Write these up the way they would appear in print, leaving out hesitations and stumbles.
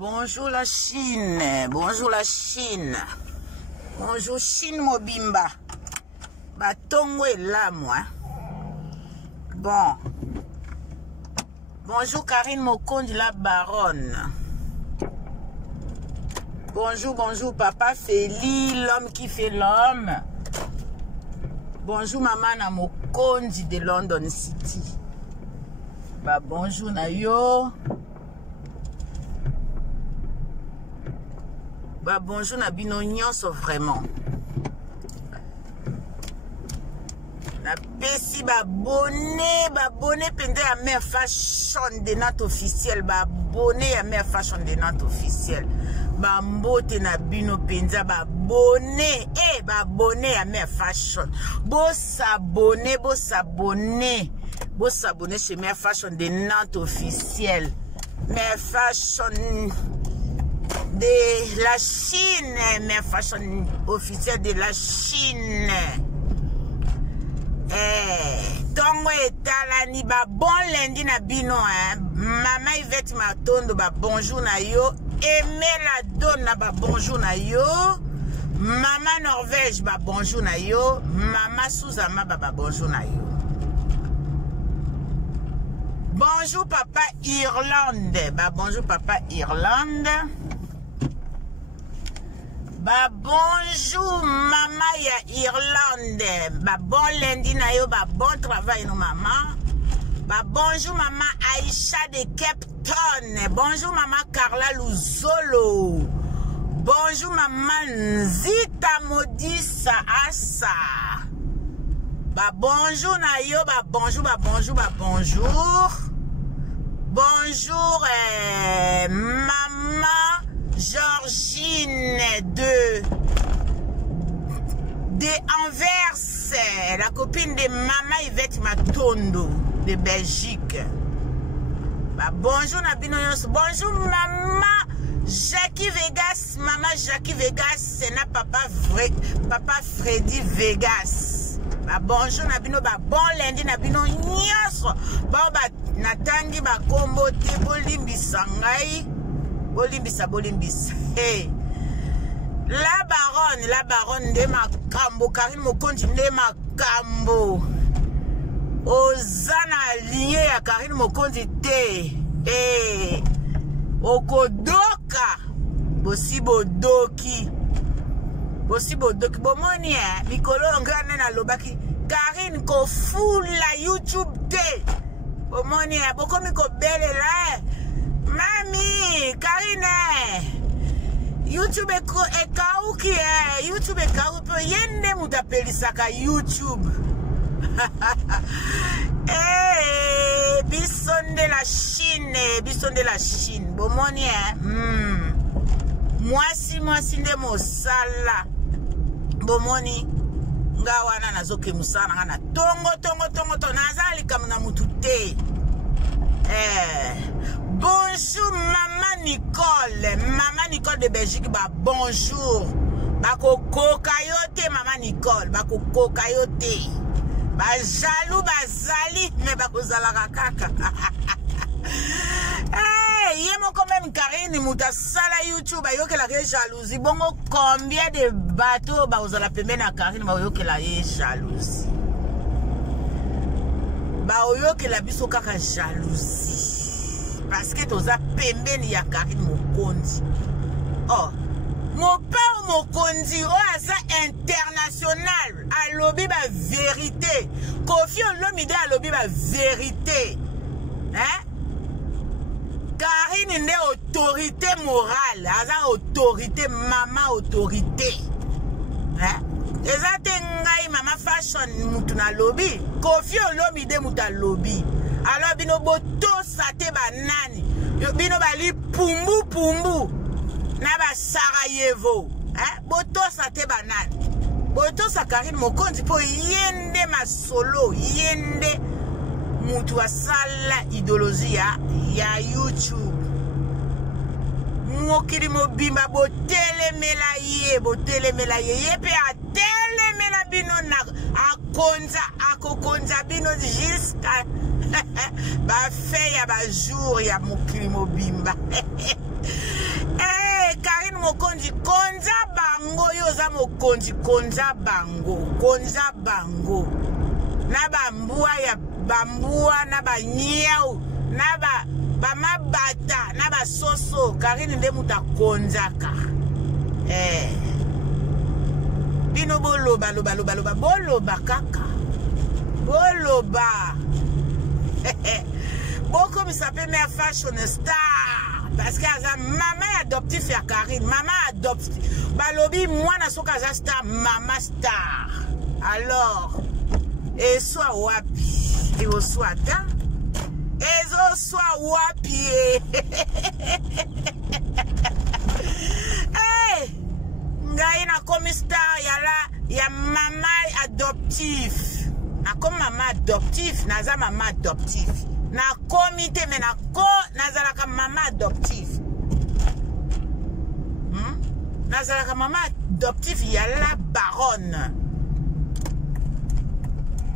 Bonjour la Chine, bonjour la Chine, bonjour Chine Mobimba. Batongo est là, moi. Bon. Bonjour Karine Mokondi, la baronne. Bonjour, bonjour Papa Feli, l'homme qui fait l'homme. Bonjour Maman na Mokondi de London City. Bah bonjour Nayo. Bah bonjour Nabino Nyonso vraiment. Na pesi ba bonnet pende ya mère fashion de notre officiel ba bonnet ya mère fashion de notre officiel. Ba mbote na bino penza ba bonnet ba bonnet ya mère fashion. Bo s'abonner chez mère fashion de notre officiel. Mère fashion de la Chine, mère fashion officielle de la Chine. Tongo etalani ba bon lundi na bino Mama Yvette Matondo ba bonjour na yo. Emela Donna ba bonjour na yo. Mama Norvège ba bonjour na yo. Mama Suzama ba bonjour na yo. Bonjour Papa Irlande. Ba bonjour Papa Irlande. Ba bonjour Mama ya Irlande. Ba bon lundi na yo, ba bon travail no maman. Ba bonjour Maman Aïcha de Cape Town. Bonjour Maman Carla Luzolo. Bonjour Maman Zita Modissa Assa. Ba bonjour na yo, ba bonjour, ba bonjour, ba bonjour. Bonjour Maman Georgine de Anvers, la copine de Maman Yvette Matondo de Belgique. Bah, bonjour Nabino Yons. Bonjour Maman Jackie Vegas. Maman Jackie Vegas, c'est na Papa Freddy Vegas. Bah, bonjour Nabino. Bah, bon lundi Nabino Yons. Bah, natangi ba kombo te bolimbisa ngai. Bolimbisa. Hey. La baronne de Makambo, Karine Mokondi de Makambo. Ozana lié à Karine Mokondi te. Hey. Okodoka. Bosibodoki. Bomoni Mikolo ngane na lobaki. Karine ko full la YouTube te. Bomoni bokomi ko bele la. Mami, Karine. YouTube ekauki YouTube ekauki yende mutapelisaka YouTube. Bison de la Chine. Bomoni Mwasi nde mosala. Bomoni nga wana nazoke musana ngana tongo nazali kamuna mutute. Bonjour Maman Nicole de Belgique. Bah bonjour. Bako kokayote Maman Nicole. Bako kokayote. Ba jaloux bazali mais bako zalaka kaka. Yemo quand même Karine muta sala YouTube ayoke la jalousie. Bongo combien de bateaux ba ozala pembe na Karine ba ayoke la jalousie. Ba ayoke la biso kaka jalousie. Parce que toza pembeni ya Karine Mokondi. Oh, mon père Mokondi, oh, ça international. A lobby ba vérité. Kofi Olomide a lobby ba vérité. Hein? Karine n'est autorité morale. Aza autorité, maman autorité. Hein? Ezate ngai mama fashion mutuna lobby. Kofi Olomide muta lobby. Alors bino boto sate banani. Bino bali pumbu. Na ba Sarajevo. Boto sate banani. Boto sa Karine Mokondi po yende masolo. Yende mutu wa sala idéologie ya YouTube. Mwokili mobimba botelemela ye. Yepe a telemela bino na akokonza bino jusqu'à ba fait ya ba jour ya mokili mobimba. Eh, Karine Mokonzi, konza bango, yoza mokonzi, konza bango. Na bambua ya bambua, na ba nyau, na ba mabata, na ba soso, Karine nde muta konzaka. Bino boloba, boloba kaka. Boloba. Beaucoup me s'appelle ma fashion star. Parce que maman adoptif ya Karine. Maman adoptif. Balobi, moi, na soka za star, maman star. Alors, et soit wapi. Et au soit, hein? Et au soit wapi. Hey! Ngai na komi star ya maman adoptif. Na comme maman adoptif, naza maman adoptif. Na comité mais nazala ka maman adoptif. Nazala ka maman adoptif ya la baronne.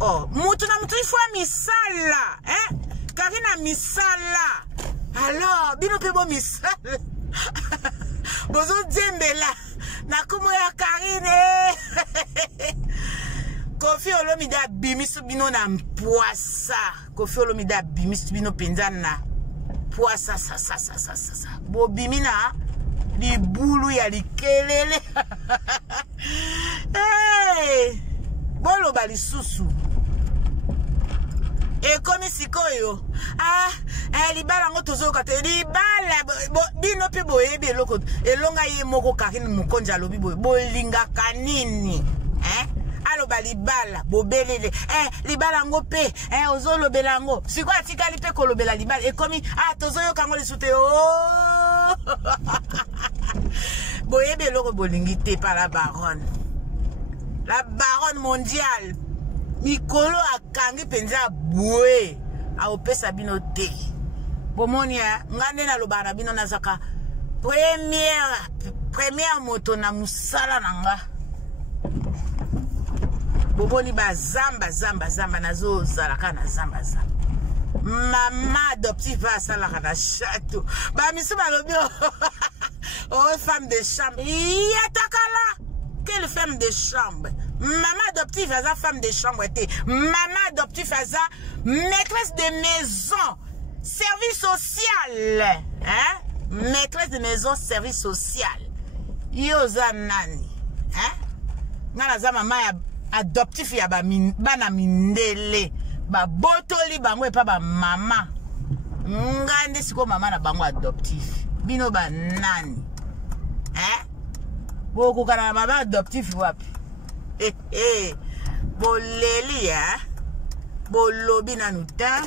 Oh, mutu fois misala, hein? Karina misala. Alors, bino pe bo misala. Bozo djembela. Na kumo ya Karine. Kofi Olomide bimisu bino na mpoasa. Kofi Olomide bimisu bino penzana na poasa sa. Bo bimina libulu ya likelele. Hey! Bolo bali susu. E komi sikoyo. Libala ngo tozo kate. Libala bino pe boyebe loko. Elonga ye moko Karine Mokonzi lobi boy. Bolinga kanini. Aloba libala bobelele libala ngo pe ozolo belango siko atika lipe kolobela libala ekomi tozoyo kango lisute boyebe loko bolingi te pa la baronne mondiale mikolo akangi penza boué a opesa bino te bomoni ngande na lobana bino nazaka première moto na musala nanga boboni ba zamba nazo zalaka na zamba. Maman adoptive va salaka na château. Ba misu balobi oh femme de chambre. Yatakala. Quelle femme de chambre? Maman adoptive a femme de chambre était. Maman adoptive a maîtresse de maison. Service social. Hein? Maîtresse de maison, service social. Yoza nani. Hein? Ngana za maman ya adoptif ya bana mindele ba botoli bango epa ba mama ngande siko mama na bango adoptif bino ba nani boko kana mama adoptif wapi boleli bolobi na nuta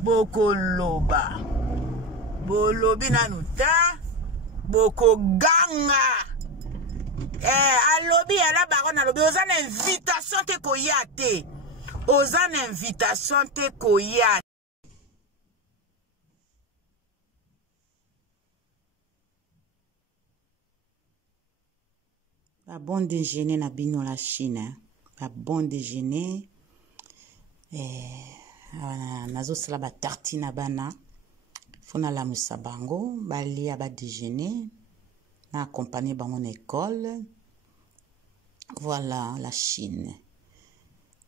boko loba bolobi na nuta boko ganga alobi ala baronne alobi oza na invitation te koya te. Oza na invitation te koya. Ba bon déjeuner na bino la Chine. Ba bon déjeuner nazo sala ba tartine bana. Fona la musabango balia ba déjeuner na accompagner ba mon école. Voilà la Chine.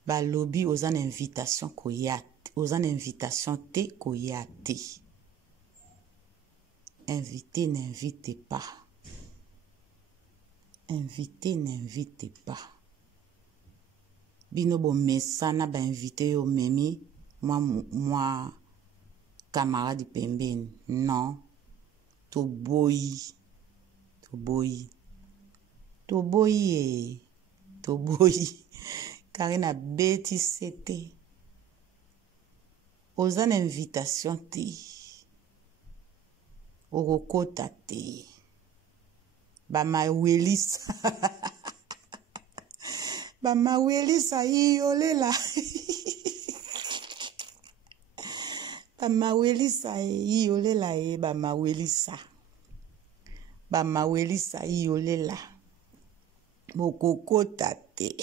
Balobi aux an invitation koyate, aux an invitation te koyate. Invité, n'invitez pas. Invité, n'invitez pas. Bino bo mesana ba invité yo memi, moi camarade pembeni. Non. To boyi. Karine beti c'était. Aux an invitation te. Orokota te. Bama welisa. Bama welisa yolela. Bama welisa yolela bama welisa. Bama welisa yolela. Bokokota te.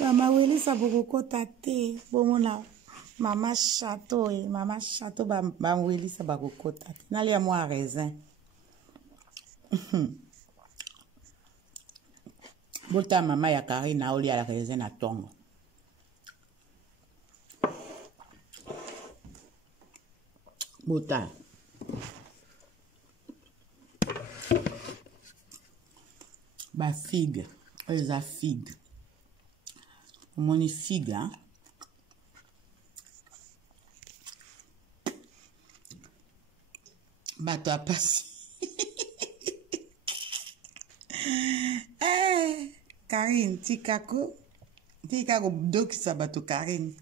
Bama welisa bokokota te. Bomona Maman château, maman château, ba mweli sa ba kokota. Nali ya mwa raisin. Bota mama ya Karine na oli ya raisin na tongo. Bota. Ba figue. Eza figue. Moni figue, hein? Bato a passé. Karine, tikako doki sa bato Karine.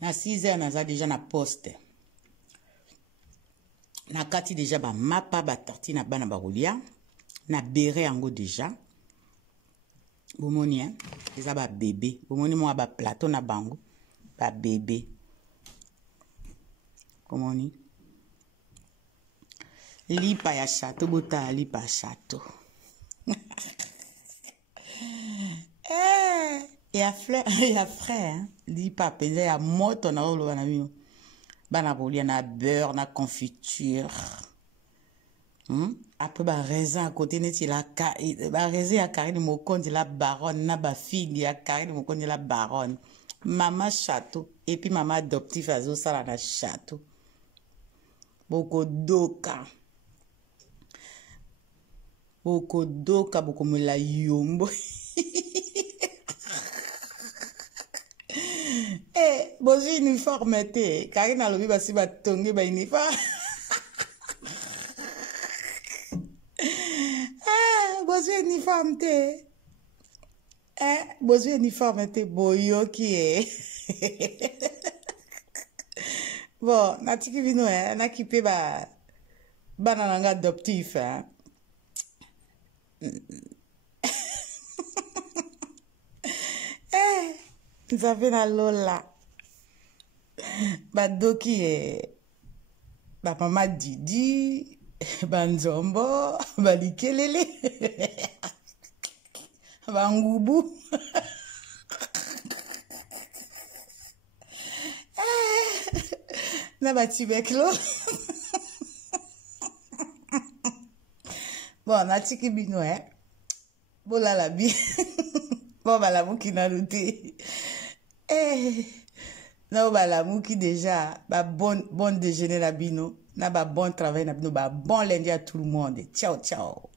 Na 6h naza déjà na poste. Na kati déjà ba mapa ba tartine na bana barolia. Na bere yango déjà. Bomoni, hein? Eza ba bébé. Bomoni mo ba plateau na bango. Ba bébé. Bomoni. Lipa ya château, bota lipa ya château. Ya frère, hein? Lipa penza ya moto na olo bana mino. Bana rolia na beurre, na confiture. Après ba raisin à côté neti la ba raisin ya Karine Mokonzi la baronne na ba figue ya Karine Mokonzi la baronne. Maman château et puis maman adoptif azo sala na château. Boko doka boko mela yombo. Bozi uniforme te. Karine alobi basi ba tongi ba uniforme. Bozo uniforme te. Bozo uniforme te boyo ki Bon, natiki vino na kipe ba bana nanga adoptif nzave na lola. Ba doki ba mama Didi, ba nzombo, ba likelele. Ba ngubu. Na ba tibeklo. Bon, natiki bino bola la bi. Bon, ba la mouki na luté. Non, ba la mouki déjà, ba bon déjeuner la bino. Na ba bon travail na bino, ba bon lundi à tout le monde. Ciao, ciao.